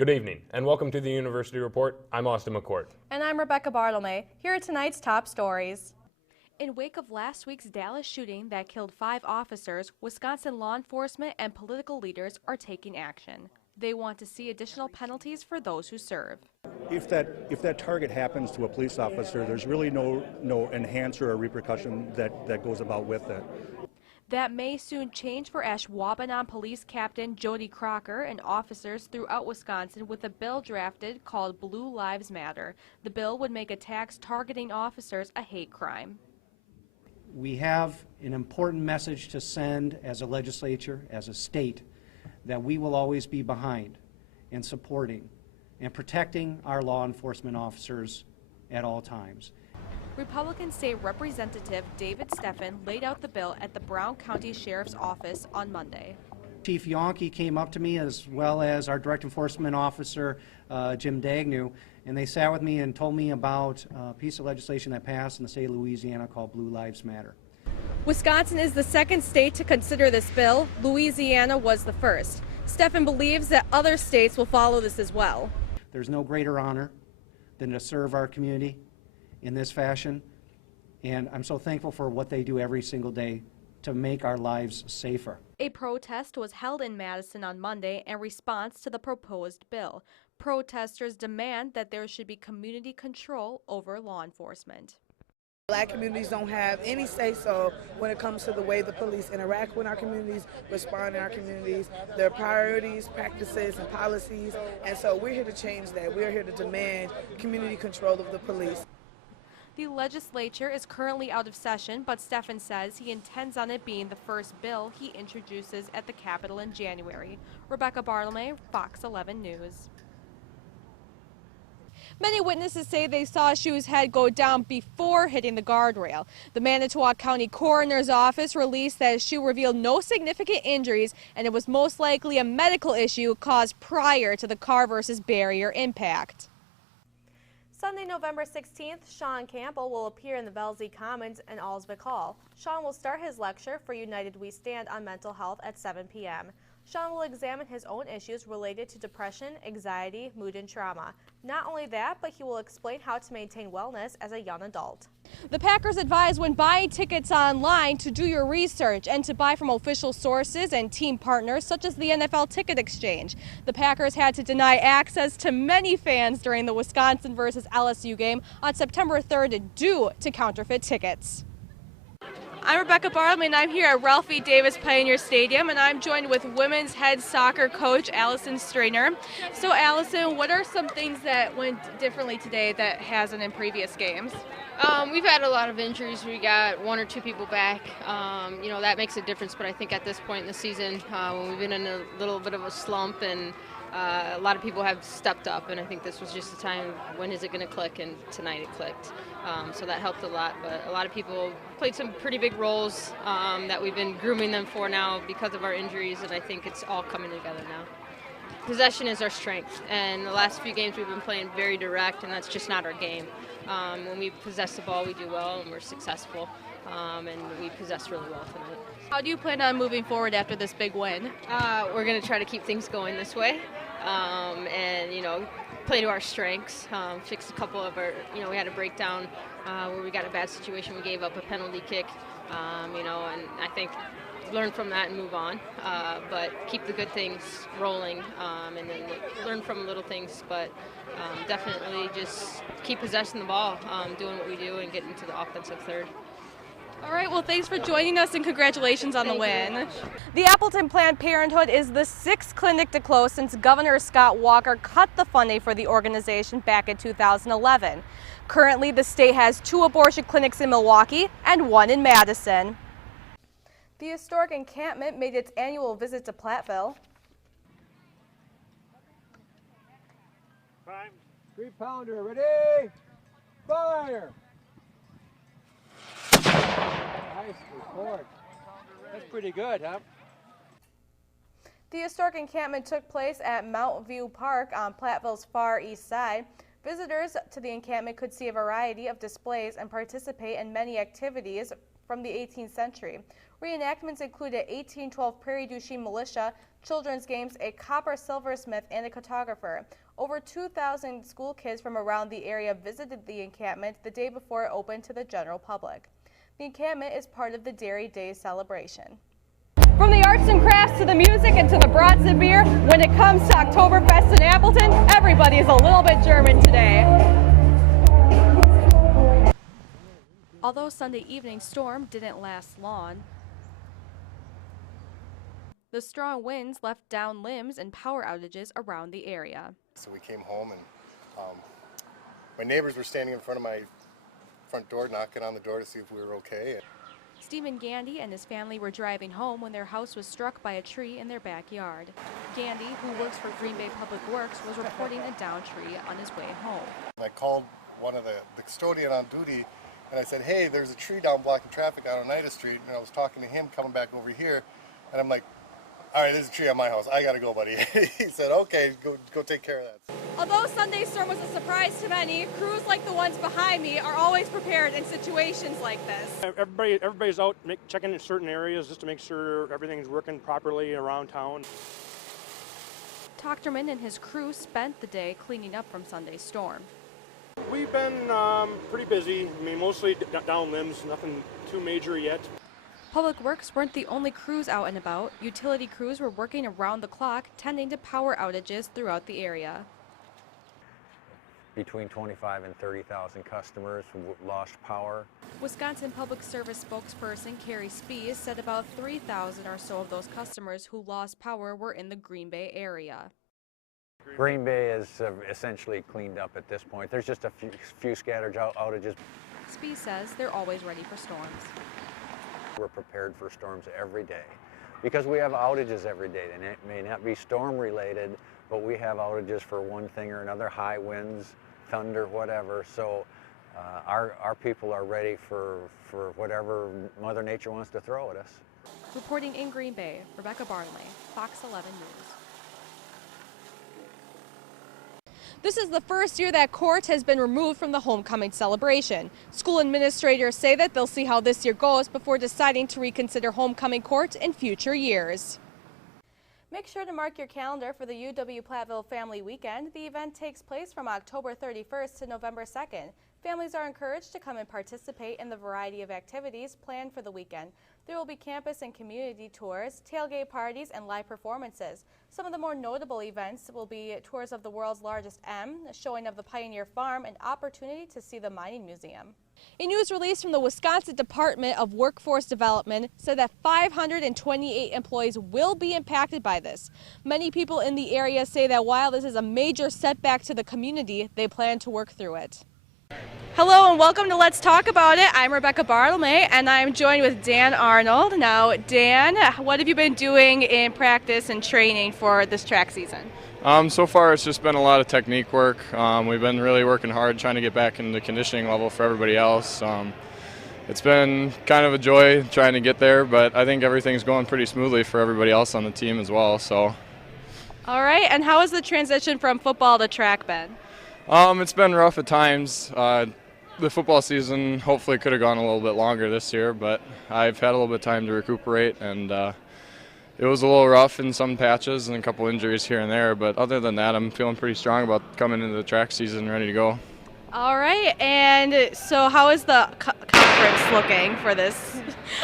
Good evening, and welcome to the University Report. I'm Austin McCourt. And I'm Rebecca Bartelme. Here are tonight's top stories. In wake of last week's Dallas shooting that killed 5 officers, Wisconsin law enforcement and political leaders are taking action. They want to see additional penalties for those who serve. If that target happens to a police officer, there's really no enhancer or repercussion that goes about with it. That may soon change for Ashwaubenon Police Captain Jody Crocker and officers throughout Wisconsin with a bill drafted called Blue Lives Matter. The bill would make attacks targeting officers a hate crime. We have an important message to send as a legislature, as a state, that we will always be behind and supporting and protecting our law enforcement officers at all times. Republican State Representative David Steffen laid out the bill at the Brown County Sheriff's Office on Monday. Chief Yonke came up to me, as well as our Direct Enforcement Officer, Jim Dagnew, and they sat with me and told me about a piece of legislation that passed in the state of Louisiana called Blue Lives Matter. Wisconsin is the second state to consider this bill. Louisiana was the first. Steffen believes that other states will follow this as well. There's no greater honor than to serve our community in this fashion, and I'm so thankful for what they do every single day to make our lives safer. A protest was held in Madison on Monday in response to the proposed bill. Protesters demand that there should be community control over law enforcement. Black communities don't have any say-so when it comes to the way the police interact with our communities, respond in our communities, their priorities, practices, and policies, and so we're here to change that. We're here to demand community control of the police. The legislature is currently out of session, but Steffen says he intends on it being the first bill he introduces at the Capitol in January. Rebecca Bartelme, Fox 11 News. Many witnesses say they saw Shu's head go down before hitting the guardrail. The Manitowoc County Coroner's Office released that Shu revealed no significant injuries, and it was most likely a medical issue caused prior to the car versus barrier impact. Sunday, November 16th, Sean Campbell will appear in the Velzy Commons in Alsvik Hall. Sean will start his lecture for United We Stand on Mental Health at 7 p.m. Sean will examine his own issues related to depression, anxiety, mood, and trauma. Not only that, but he will explain how to maintain wellness as a young adult. The Packers advise when buying tickets online to do your research and to buy from official sources and team partners such as the NFL Ticket Exchange. The Packers had to deny access to many fans during the Wisconsin versus LSU game on September 3rd due to counterfeit tickets. I'm Rebecca Bartelme, and I'm here at Ralphie Davis Pioneer Stadium, and I'm joined with women's head soccer coach Allison Strainer. So Allison, what are some things that went differently today that hasn't in previous games? We've had a lot of injuries. We got 1 or 2 people back. That makes a difference, but I think at this point in the season, when we've been in a little bit of a slump and a lot of people have stepped up, and I think this was just the time, when is it going to click, and tonight it clicked. So that helped a lot, but a lot of people played some pretty big roles that we've been grooming them for now because of our injuries, and I think it's all coming together now. Possession is our strength, and the last few games we've been playing very direct, and that's just not our game. When we possess the ball, we do well, and we're successful, and we possess really well tonight. How do you plan on moving forward after this big win? We're going to try to keep things going this way, and play to our strengths, fix a couple of our, we had a breakdown where we got a bad situation, we gave up a penalty kick, and I think learn from that and move on, but keep the good things rolling, and then learn from little things, but definitely just keep possessing the ball, doing what we do and getting to the offensive third. All right, well, thanks for joining us and congratulations on the win. The Appleton Planned Parenthood is the 6th clinic to close since Governor Scott Walker cut the funding for the organization back in 2011. Currently, the state has 2 abortion clinics in Milwaukee and 1 in Madison. The historic encampment made its annual visit to Platteville. Prime. 3-pounder, ready? Fire! Nice report. That's pretty good, huh? The historic encampment took place at Mount View Park on Platteville's far east side. Visitors to the encampment could see a variety of displays and participate in many activities from the 18th century. Reenactments included 1812 Prairie du Chien militia, children's games, a copper silversmith, and a cartographer. Over 2,000 school kids from around the area visited the encampment the day before it opened to the general public. The encampment is part of the Dairy Day celebration. From the arts and crafts to the music and to the brats of beer, when it comes to Oktoberfest in Appleton, everybody is a little bit German today. Although Sunday evening's storm didn't last long, the strong winds left down limbs and power outages around the area. So we came home and my neighbors were standing in front of my front door knocking on the door to see if we were okay. Stephen Gandy and his family were driving home when their house was struck by a tree in their backyard. Gandy, who works for Green Bay Public Works, was reporting a downed tree on his way home. I called one of the custodian on duty and I said, hey, there's a tree down blocking traffic out on Oneida Street, and I was talking to him coming back over here, and I'm like, all right, there's a tree on my house. I gotta go, buddy. He said, okay, go take care of that. Although Sunday's storm was a surprise to many, crews like the ones behind me are always prepared in situations like this. Everybody's out checking in certain areas just to make sure everything's working properly around town. Tochterman and his crew spent the day cleaning up from Sunday's storm. We've been pretty busy. I mean, mostly down limbs, nothing too major yet. Public Works weren't the only crews out and about. Utility crews were working around the clock, tending to power outages throughout the area. Between 25 and 30,000 customers lost power. Wisconsin Public Service spokesperson Carrie Spies said about 3,000 or so of those customers who lost power were in the Green Bay area. Green Bay is essentially cleaned up at this point. There's just a few scattered outages. Spies says they're always ready for storms. We're prepared for storms every day because we have outages every day, and it may not be storm related, but we have outages for one thing or another, high winds, thunder, whatever. So our people are ready for whatever Mother Nature wants to throw at us. Reporting in Green Bay, Rebecca Bartelme, Fox 11 News. This is the first year that court has been removed from the homecoming celebration. School administrators say that they'll see how this year goes before deciding to reconsider homecoming court in future years. Make sure to mark your calendar for the UW-Platteville Family Weekend. The event takes place from October 31st to November 2nd. Families are encouraged to come and participate in the variety of activities planned for the weekend. There will be campus and community tours, tailgate parties, and live performances. Some of the more notable events will be tours of the world's largest M, a showing of the Pioneer Farm, and opportunity to see the Mining Museum. A news release from the Wisconsin Department of Workforce Development said that 528 employees will be impacted by this. Many people in the area say that while this is a major setback to the community, they plan to work through it. Hello and welcome to Let's Talk About It. I'm Rebecca Bartelme and I'm joined with Dan Arnold. Now, Dan, what have you been doing in practice and training for this track season? So far it's just been a lot of technique work. We've been really working hard trying to get back into the conditioning level for everybody else. It's been kind of a joy trying to get there, but I think everything's going pretty smoothly for everybody else on the team as well. So. All right, and how has the transition from football to track been? It's been rough at times. The football season hopefully could have gone a little bit longer this year, but I've had a little bit of time to recuperate, and it was a little rough in some patches and a couple injuries here and there, but other than that, I'm feeling pretty strong about coming into the track season ready to go. All right, and so how is the conference looking for this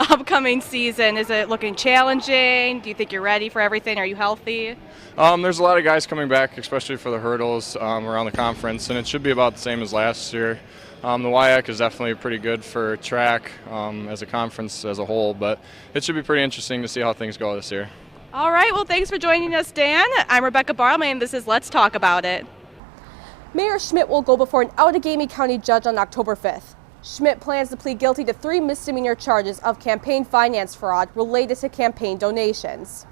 upcoming season? Is it looking challenging? Do you think you're ready for everything? Are you healthy? There's a lot of guys coming back, especially for the hurdles around the conference, and it should be about the same as last year. The WLUK is definitely pretty good for track as a conference as a whole, but it should be pretty interesting to see how things go this year. All right, well, thanks for joining us, Dan. I'm Rebecca Bartelme, and this is Let's Talk About It. Mayor Schmidt will go before an Outagamie County judge on October 5th. Schmidt plans to plead guilty to 3 misdemeanor charges of campaign finance fraud related to campaign donations.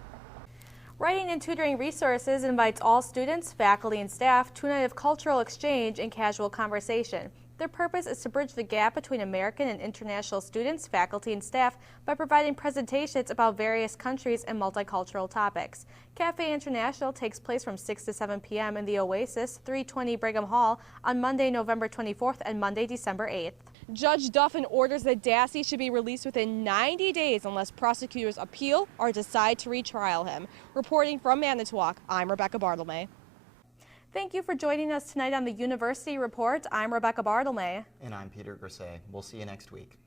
Writing and Tutoring Resources invites all students, faculty, and staff to a night of cultural exchange and casual conversation. Their purpose is to bridge the gap between American and international students, faculty, and staff by providing presentations about various countries and multicultural topics. Cafe International takes place from 6 to 7 p.m. in the Oasis, 320 Brigham Hall, on Monday, November 24th and Monday, December 8th. Judge Duffin orders that Dassey should be released within 90 days unless prosecutors appeal or decide to retrial him. Reporting from Manitowoc, I'm Rebecca Bartelme. Thank you for joining us tonight on the University Report. I'm Rebecca Bartelme. And I'm Peter Grisay. We'll see you next week.